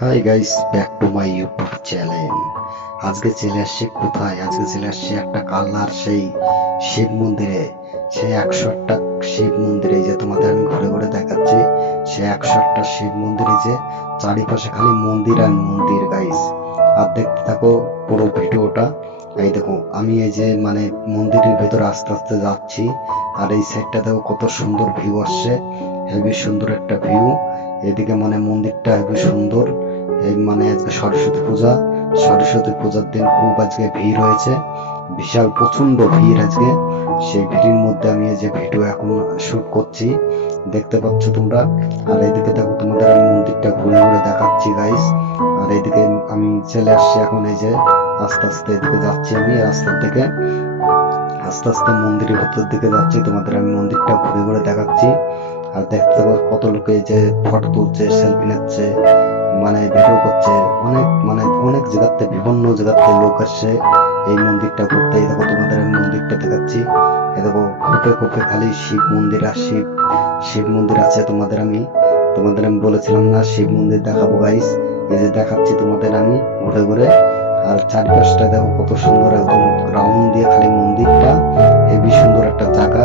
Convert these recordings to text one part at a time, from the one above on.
Hi guys, back to my YouTube channel. আজকে চলে আসছি কোথায়? আজকে চলে আসছি একটা কাল্লার সেই শিব মন্দিরে। সেই 101টা শিব মন্দিরে যে তোমাদের আমি ঘুরে ঘুরে দেখাচ্ছি। সেই 101টা শিব মন্দিরে যে চারিপাশে খালি মন্দির আর মন্দির গাইস। আর দেখতে থাকো পুরো ভিডিওটা। এই দেখো আমি এই যে মন্দিরের ভেতরে আস্তে আস্তে যাচ্ছি। আর এই সাইডটা দেখো কত সুন্দর ভিউ আসছে। হেবি সুন্দর একটা ভিউ। এদিকে মন্দিরটা হেবি সুন্দর। এই আজকে সরস্বতী পূজা। সরস্বতী পূজার দিন খুব আজকে ভিড় হয়েছে। বিশাল প্রচন্ড ভিড় আজকে। সেই ভিড়ের মধ্যে আমি এই যে ভিডিও এখন শুট করছি, দেখতে পাচ্ছ তোমরা। আর এইদিকে দেখো তোমাদের আমি মন্দিরটা ঘুরে ঘুরে দেখাচ্ছি গাইস। আর এইদিকে আমি চলে আসছি এখন, এই যে আস্তে আস্তে এদিকে যাচ্ছি আমি রাস্তার দিকে। আস্তে আস্তে মন্দিরের ভেতর দিকে যাচ্ছি, তোমাদের আমি মন্দিরটা ঘুরে ঘুরে দেখাচ্ছি। আর দেখতে পাবো কত লোকে এই যে ফটো তুলছে, সেলফি নিচ্ছে, ভিডিও করছে। অনেক অনেক জায়গাতে, বিভিন্ন জায়গাতে লোক আসছে এই মন্দিরটা ঘুরতে। এই দেখো তোমাদের আমি মন্দিরটা দেখাচ্ছি। এই দেখো খোপে খোপে খালি শিব মন্দির আর শিব। শিব মন্দির আছে। তোমাদের আমি বলেছিলাম না শিব মন্দির দেখাবো গাইস। এই যে দেখাচ্ছি তোমাদের আমি ঘুরে ঘুরে। আর চারপাশটা দেখো কত সুন্দর, একদম রাউন্ড দিয়ে খালি মন্দিরটা। হেবি সুন্দর একটা জায়গা।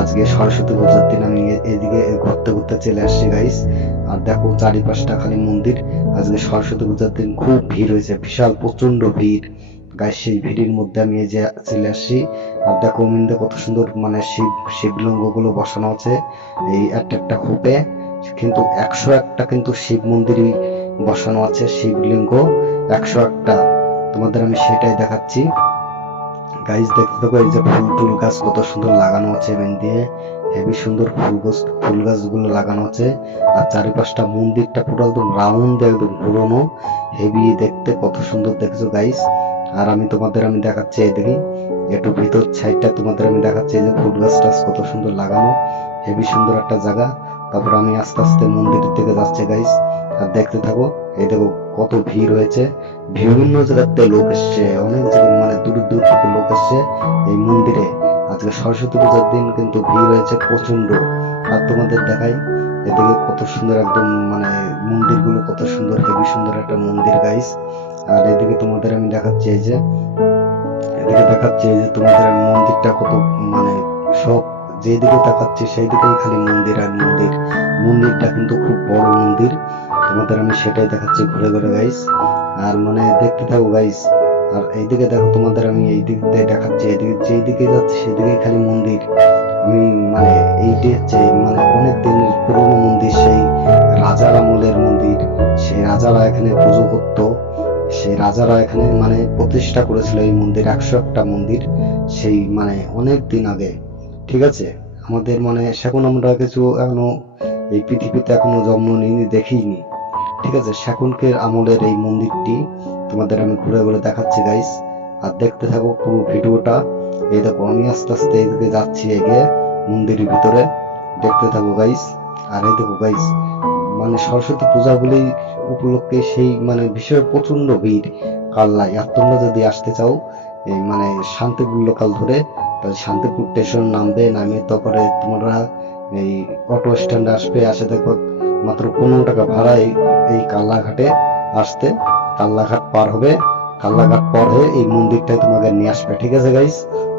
আজকে সরস্বতী পূজার দিন আমি এদিকে ঘুরতে ঘুরতে চলে আসছি গাইস। আর দেখো চারিপাশটা খালি মন্দির। আজকে সরস্বতী পূজার দিন খুব ভিড় হয়েছে, বিশাল প্রচন্ড ভিড় গাইস। সেই ভিড়ের মধ্যে আমি এই যে চলে আসছি। আর দেখো মিন্দে কত সুন্দর শিবলিঙ্গ গুলো বসানো আছে এই একটা একটা খোপে। কিন্তু 101টা কিন্তু শিব মন্দিরই বসানো আছে, শিবলিঙ্গ 101টা। তোমাদের আমি সেটাই দেখাচ্ছি গাইস। দেখতে থাকো। এই যে ফুল গাছ কত সুন্দর লাগানো আছে বেন দিয়ে। হেবি সুন্দর ফুল গাছগুলো লাগানো আছে। আর চারিপাশটা মন্দিরটা পুরো একদম রাউন্ড, একদম ঘুরনো। হেভি দেখতে কত সুন্দর দেখছো গাইস। আর তোমাদের আমি দেখাচ্ছি এদিকে একটু ভিতর সাইডটা তোমাদের আমি দেখাচ্ছি। এই যে ফুল গাছ টাছ কত সুন্দর লাগানো, হেভি সুন্দর একটা জায়গা। তারপর আমি আস্তে আস্তে মন্দিরের দিকে যাচ্ছি গাইস। আর দেখতে থাকো। এই দেখো কত ভিড় হয়েছে, বিভিন্ন জায়গাতে লোক এসছে, অনেক জায়গায় দূর দূর থেকে লোক এসছে এই মন্দিরে। আজকে সরস্বতী পূজার দিন কিন্তু ভিড় হয়েছে প্রচন্ড। আর তোমাদের দেখাই এদিকে কত সুন্দর, একদম মন্দিরগুলো কত সুন্দর, হেভি সুন্দর একটা মন্দির গাইস। আর এদিকে তোমাদের আমি দেখাচ্ছি এই যে তোমাদের আমি মন্দিরটা কত সব যেদিকে তাকাচ্ছি সেই দিকেই খালি মন্দির আর মন্দির। মন্দিরটা কিন্তু খুব বড় মন্দির। তোমাদের আমি সেটাই দেখাচ্ছি ঘুরে ঘুরে গাইস। আর দেখতে থাকো গাইস। আর এইদিকে দেখো তোমাদের আমি এই দিক দিয়ে দেখাচ্ছি, এইদিকে যেই দিকে যাচ্ছে সেদিকেই খালি মন্দির। আমি এইটি হচ্ছে অনেক দিনের পুরনো মন্দির, সেই রাজার আমলের মন্দির। সেই রাজারা এখানে পুজো করতো। সেই রাজারা এখানে প্রতিষ্ঠা করেছিল এই মন্দির, 101টা মন্দির। সেই অনেক দিন আগে। ঠিক আছে। আমাদের সেখন আমরা কিছু এখনো এই পৃথিবীতে এখনো জন্ম নিইনি, দেখিনি। ঠিক আছে। শাকুনকের আমলের এই মন্দিরটি তোমাদের আমি ঘুরে ঘুরে দেখাচ্ছি গাইস। আর দেখতে থাকো পুরো ভিডিওটা। এই দেখো আমি আস্তে আস্তে এদিকে যাচ্ছি এগিয়ে মন্দিরের ভিতরে, দেখতে থাকো গাইস। আর এই দেখো গাইস, সরস্বতী পূজা বলেই উপলক্ষে সেই বিষয়ে প্রচন্ড ভিড় কাল্লায়। আর তোমরা যদি আসতে চাও এই শান্তিপুর লোকাল ধরে, তাহলে শান্তিপুর স্টেশন নামবে। নামে তারপরে তোমরা এই অটো স্ট্যান্ডে আসবে। আসে দেখো মাত্র 15 টাকা ভাড়া এই কাল্লাঘাটে আসতে। কাল্লাঘাট পার হবে, কাল্লাঘাট পার হয়ে এই মন্দিরটাই তোমাকে নিয়ে আসবে। ঠিক আছে গাইস।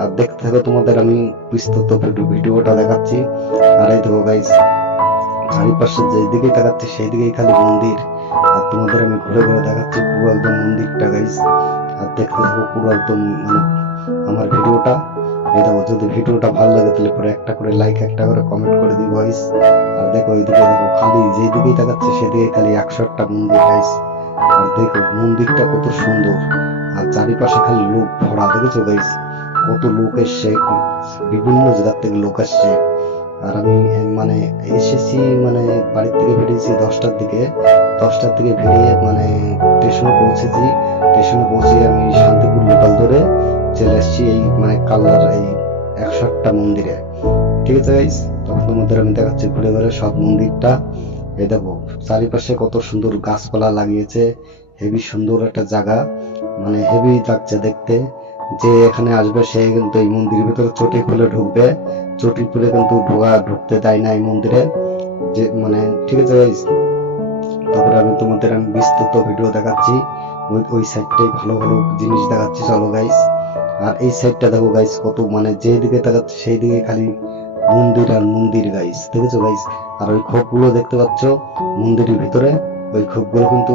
আর দেখতে থাকো, তোমাদের আমি বিস্তৃত ভিডিওটা দেখাচ্ছি। আর এই দেখো গাইস, চারিপাশে যেদিকে তাকাচ্ছি সেই দিকেই খালি মন্দির। আর তোমাদের আমি ঘুরে ঘুরে দেখাচ্ছি পুরো একদম মন্দিরটা গাইস। আর দেখতে থাকো পুরো একদম আমার ভিডিওটা। এই দেখো, যদি ভিডিওটা ভালো লাগে তাহলে পরে একটা করে লাইক, একটা করে কমেন্ট করে দিই গাইস। আর দেখো এইদিকে দেখো, খালি যেদিকেই তাকাচ্ছে সেদিকে খালি 101টা মন্দির গাইস। আর দেখো মন্দিরটা কত সুন্দর। আর চারিপাশে খালি লোক ভরা, দেখেছো গাইস কত লোক এসছে, বিভিন্ন জায়গা থেকে লোক আসছে। আর আমি এসেছি বাড়ির থেকে বেরিয়েছি 10টার দিকে। 10টার দিকে বেরিয়ে স্টেশনে পৌঁছেছি। স্টেশনে পৌঁছে আমি শান্তিপুর লোকাল ধরে চলে এসেছি এই কাল্লার এই 101টা মন্দিরে। ঠিক আছে গাইস। তখন তোমাদের আমি দেখাচ্ছি ঘুরে ঘুরে সব মন্দিরটা। এই দেখো চারিপাশে কত সুন্দর গাছপালা লাগিয়েছে, হেভি সুন্দর একটা জায়গা, হেভি লাগছে দেখতে। যে এখানে আসবে সে কিন্তু এই মন্দিরের ভিতরে চটি খুলে ঢুকবে। চটি খুলে কিন্তু ঢুকতে দেয় না এই মন্দিরে। যে ঠিক আছে গাইস। তারপরে আমি বিস্তৃত ভিডিও দেখাচ্ছি, ওই সাইডটাই ভালো ভালো জিনিস দেখাচ্ছি, চলো গাইস। আর এই সাইডটা দেখো গাইস, কত মানে যেদিকে তাকাচ্ছে সেই দিকে খালি মন্দির আর মন্দির গাইস, দেখেছো গাইস? আর ওই খোপগুলো দেখতে পাচ্ছ মন্দিরের ভিতরে, ওই খোপগুলো কিন্তু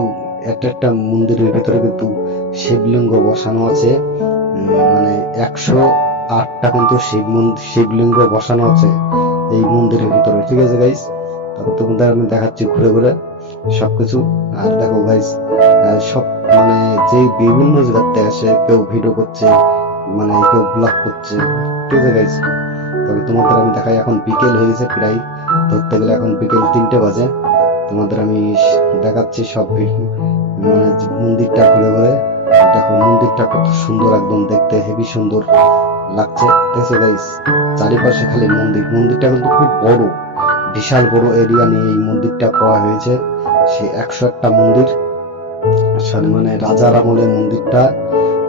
একটা একটা মন্দিরের ভিতরে কিন্তু শিবলিঙ্গ বসানো আছে। মানে 108টা কিন্তু শিবলিঙ্গ বসানো আছে এই মন্দিরের ভিতরে, ঠিক আছে গাইস? তারপর তোমাদের আমি দেখাচ্ছি ঘুরে ঘুরে সবকিছু। আর দেখো গাইস, সব মানে যে বিভিন্ন জায়গাতে আসে, কেউ ভিডিও করছে, মানে কেউ ব্লগ করছে, ঠিক আছে গাইস? তবে তোমাদের আমি দেখাই, এখন বিকেল হয়ে গেছে প্রায়, ধরতে গেলে এখন বিকেল 3টে বাজে। তোমাদের আমি দেখাচ্ছি সব মানে মন্দিরটা ঘুরে ঘুরে। দেখো মন্দিরটা কত সুন্দর, একদম দেখতে হেভি সুন্দর লাগছে, ঠিক আছে গাইস? চারিপাশে খালি মন্দির, মন্দিরটা কিন্তু খুব বড়, বিশাল বড় এরিয়া নিয়ে এই মন্দিরটা করা হয়েছে। সে 101টা মন্দির, মানে রাজার আমলের মন্দিরটা,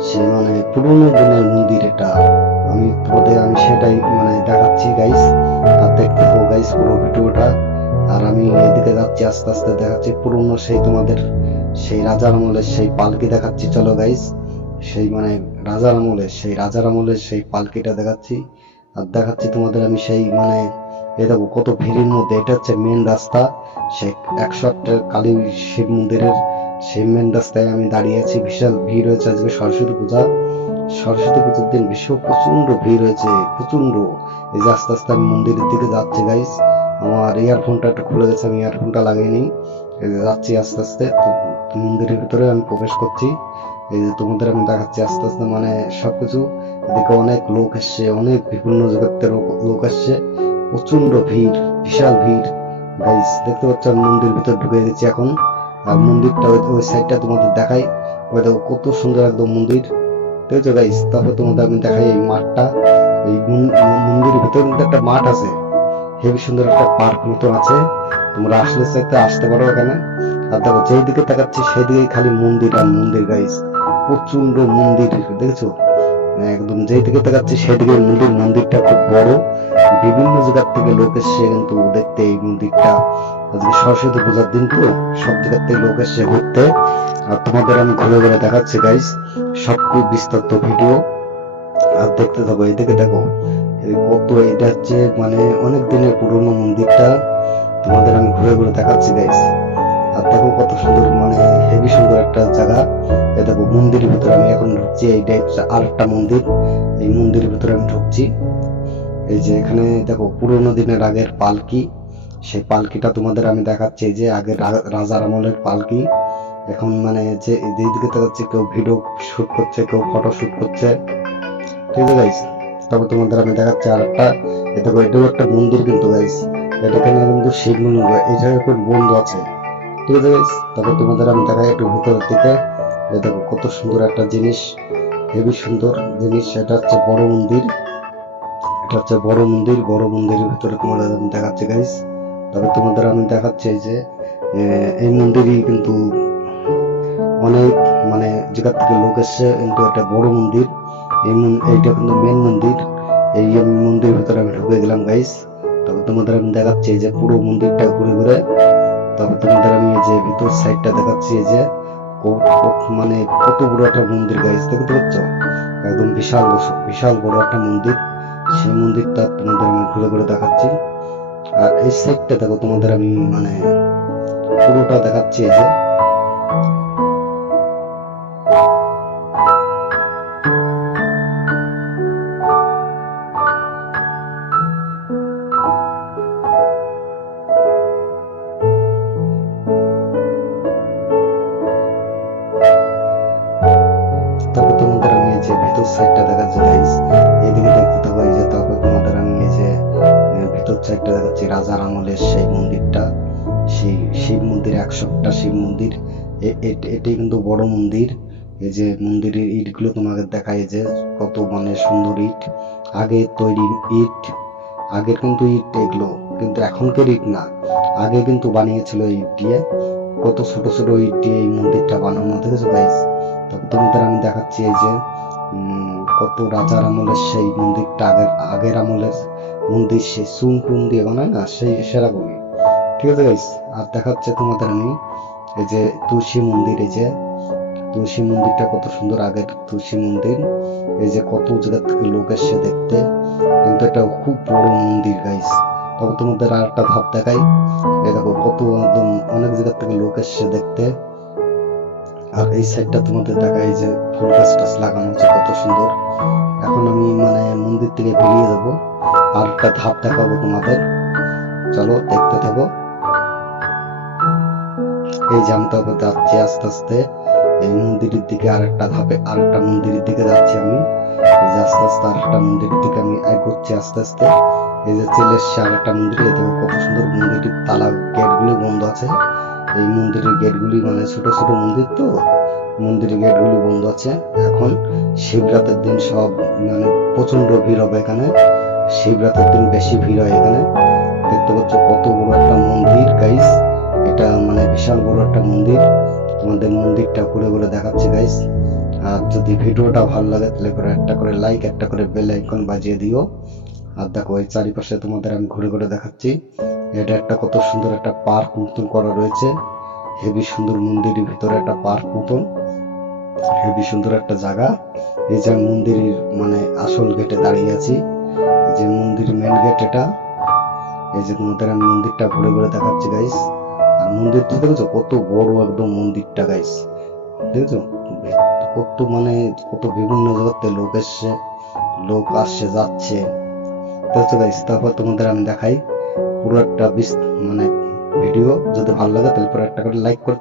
সে মানে পুরোনো দিনের মন্দির এটা। আমি সেটাই মানে দেখাচ্ছি গাইস, আর দেখতে থাকো গাইস পুরো ভিডিওটা। আর আমি এদিকে যাচ্ছি, আস্তে আস্তে দেখাচ্ছি পুরোনো সেই তোমাদের সেই রাজার আমলের সেই পালকি দেখাচ্ছি, চলো গাইস। সেই মানে রাজার আমলের সেই পালকিটা দেখাচ্ছি। আর দেখাচ্ছি তোমাদের আমি সেই মানে এ দেখো কত ভিড়ের মধ্যে, এটা হচ্ছে মেন রাস্তা, সে 108 কালী শিব মন্দিরের সেই মেন রাস্তায় আমি দাঁড়িয়ে আছি। বিশাল ভিড় হয়েছে আজকে সরস্বতী পূজা, সরস্বতী পুজোর দিন প্রচন্ড ভিড় হয়েছে, প্রচন্ড। এই যে আস্তে আস্তে আমি মন্দিরের দিকে যাচ্ছি গাইস, আমার ইয়ারফোনটা একটু খুলে গেছে, আমি ইয়ারফোনটা লাগিয়ে এই যে যাচ্ছি আস্তে আস্তে, তো মন্দিরের ভিতরে আমি প্রবেশ করছি। এই যে তোমাদের আমি দেখাচ্ছি আস্তে আস্তে মানে সবকিছু। এদিকে অনেক লোক এসছে, অনেক বিভিন্ন জগতের লোক এসছে, প্রচন্ড ভিড়, বিশাল ভিড় গাইস, দেখতে পাচ্ছ আমি মন্দির ভিতর ঢুকে গেছি এখন। আর মন্দিরটা ওই সাইডটা তোমাদের দেখাই, ওই দেখো কত সুন্দর একদম মন্দির, ঠিক আছে গাইস? তারপর তোমাদের আমি দেখাই এই মাঠটা, এই মন্দিরের ভিতরে কিন্তু একটা মাঠ আছে, হেবি সুন্দর একটা পার্ক মতন আছে, তোমরা আসলে চাইতে আসতে পারো এখানে। আর দেখো যেই দিকে তাকাচ্ছি সেদিকে খালি মন্দির আর মন্দির গাইস, প্রচন্ড মন্দির, দেখেছো? একদম যেই দিকে তাকাচ্ছি সেদিকে মন্দির, মন্দিরটা খুব বড়, বিভিন্ন জায়গার থেকে লোক এসছে কিন্তু দেখতে এই মন্দিরটা। আজকে সরস্বতী পূজার দিন তো, সব জায়গার থেকে লোক এসছে ঘুরতে। আর তোমাদের আমি ঘুরে ঘুরে দেখাচ্ছি গাইস সব বিস্তারিত ভিডিও, আর দেখতে থাকো। এদিকে দেখো কত, এটা হচ্ছে মানে অনেক দিনের পুরনো মন্দিরটা, তোমাদের আমি ঘুরে ঘুরে দেখাচ্ছি গাইস। আর দেখো কত সুন্দর, মানে হেভি সুন্দর একটা জায়গা। এই দেখো মন্দিরের ভিতরে আমি এখন ঢুকছি, এইটা হচ্ছে আরেকটা মন্দির, এই মন্দিরের ভিতরে আমি ঢুকছি। এই যে এখানে দেখো পুরোনো দিনের আগের পালকি, সেই পালকিটা তোমাদের আমি দেখাচ্ছি, এই যে আগের রাজার আমলের পালকি। এখন মানে যে দিকে তাকাচ্ছি, কেউ ভিডিও শুট করছে, কেউ ফটো শুট করছে, ঠিক আছে গাইস? তারপর তোমাদের আমি দেখাচ্ছি আর একটা, এটা এটাও একটা মন্দির কিন্তু গাইস, এখানে কিন্তু শিবলিঙ্গ, এটা এখন বন্ধ আছে, ঠিক আছে গাইস? তারপর তোমাদের আমি দেখাই একটু ভিতরের দিকে, দেখো কত সুন্দর একটা জিনিস, হেবি সুন্দর জিনিস। এটা হচ্ছে বড় মন্দির, এটা হচ্ছে বড় মন্দির, বড় মন্দিরের ভিতরে তোমাদের আমি দেখাচ্ছি গাইস। তবে তোমাদের আমি দেখাচ্ছি যে এই মন্দিরই কিন্তু অনেক মানে জায়গা থেকে লোক এসছে, কিন্তু এটা বড় মন্দির, এইটা কিন্তু মেন মন্দির। এই মন্দিরের ভিতরে আমি ঢুকে গেলাম গাইস। তবে তোমাদের আমি দেখাচ্ছি যে পুরো মন্দিরটা ঘুরে ঘুরে। তবে তোমাদের আমি এই যে ভিতর সাইডটা দেখাচ্ছি, এই যে মানে কত বড় একটা মন্দির গাইস, দেখতে পাচ্ছ? একদম বিশাল বিশাল বড় একটা মন্দির, সেই মন্দিরটা তোমাদের আমি ঘুরে ঘুরে দেখাচ্ছি। আর এই সাইডটা দেখো তোমাদের আমি মানে পুরোটা দেখাচ্ছি, এই যে তারপর তোমাদের আমি এই যে ভিতর সাইডটা দেখাচ্ছি গাইস, এইদিকে দেখতে থাকো। এই যে তারপর তোমাদের আমি এই যে ভিতর সাইডটা দেখাচ্ছি, রাজার আমলের সেই মন্দিরটা, সেই শিব মন্দির, 108টা শিব মন্দির। এটাই কিন্তু বড় মন্দির। এই যে মন্দিরের ইটগুলো তোমাকে দেখায়, যে কত মানে সুন্দর ইট, আগে তৈরি ইট, আগের কিন্তু ইট এগুলো, কিন্তু এখনকার ইট না, আগে কিন্তু বানিয়েছিল ইট দিয়ে, কত ছোট ছোট ইট দিয়ে এই মন্দিরটা বানানো, দেখেছো গাইস? তবে তোমাদের আমি দেখাচ্ছি এই যে কত রাজার আমলের সেই মন্দিরটা, আগের আমলের মন্দির, সেই চুন টুন দিয়ে বানায় না, সেই সেরকমই, ঠিক আছে গাইস? আর দেখাচ্ছে তোমাদের আমি এই যে তুলসী মন্দির, এই যে তুলসী মন্দিরটা কত সুন্দর, আগের তুলসী মন্দির। এই যে কত জায়গা থেকে লোক এসে দেখতে, কিন্তু এটা খুব বড় মন্দির গাইস। তবে তোমাদের আর একটা ধাপ দেখাই, এই দেখো কত একদম অনেক জায়গা থেকে লোক এসে দেখতে। আর এই সাইডটা তোমাদের দেখাই, এই যে ফুল গাছ টাছ লাগানো হচ্ছে কত সুন্দর। এখন আমি মানে মন্দির থেকে বেরিয়ে যাব, আর একটা ধাপ দেখাবো তোমাদের, চলো দেখতে থাকো। এই যে আমি তবে যাচ্ছি আস্তে আস্তে এই মন্দিরের দিকে, আরেকটা ধাপে আরেকটা মন্দিরের দিকে যাচ্ছি আমি। এই যে আস্তে আস্তে আরেকটা মন্দিরের দিকে আমি এগোচ্ছি আস্তে আস্তে। এই যে চলে এসছে আরেকটা মন্দিরে, দেখো কত সুন্দর। মন্দিরটির তালা গেটগুলি বন্ধ আছে। এই মন্দিরের গেটগুলি মানে ছোট ছোট মন্দির তো, মন্দিরের গেটগুলি বন্ধ আছে। এখন শিবরাতের দিন সব মানে প্রচন্ড ভিড় হবে এখানে, শিবরাতের দিন বেশি ভিড় হয় এখানে। দেখতে পাচ্ছ কত বড় একটা মন্দির গাইস, এটা মানে বিশাল বড় একটা মন্দির। তোমাদের মন্দিরটা ঘুরে ঘুরে দেখাচ্ছি গাইস। আর যদি ভিডিওটা ভালো লাগে তাহলে করে একটা করে লাইক, একটা করে বেল আইকন বাজিয়ে দিও। আর দেখো এই চারিপাশে তোমাদের আমি ঘুরে ঘুরে দেখাচ্ছি। এটা একটা কত সুন্দর একটা পার্ক মতন করা রয়েছে, হেবি সুন্দর। মন্দিরের ভিতরে একটা পার্ক মতন, হেবি সুন্দর একটা জায়গা। এই যে মন্দিরের মানে আসল গেটে দাঁড়িয়ে আছি, এই যে মন্দিরের মেন গেট এটা। এই যে তোমাদের আমি মন্দিরটা ঘুরে ঘুরে দেখাচ্ছি গাইস। আর মন্দিরটা দেখেছো কত বড় একদম মন্দিরটা গাইস, দেখেছো কত মানে কত বিভিন্ন জায়গাতে লোক এসছে, লোক আসছে যাচ্ছে, দেখছো গাইস। তারপর তোমাদের আমি দেখাই পুরো একটা মানে ভিডিও। যদি ভালো লাগে তাহলে পরে একটা করে লাইক করে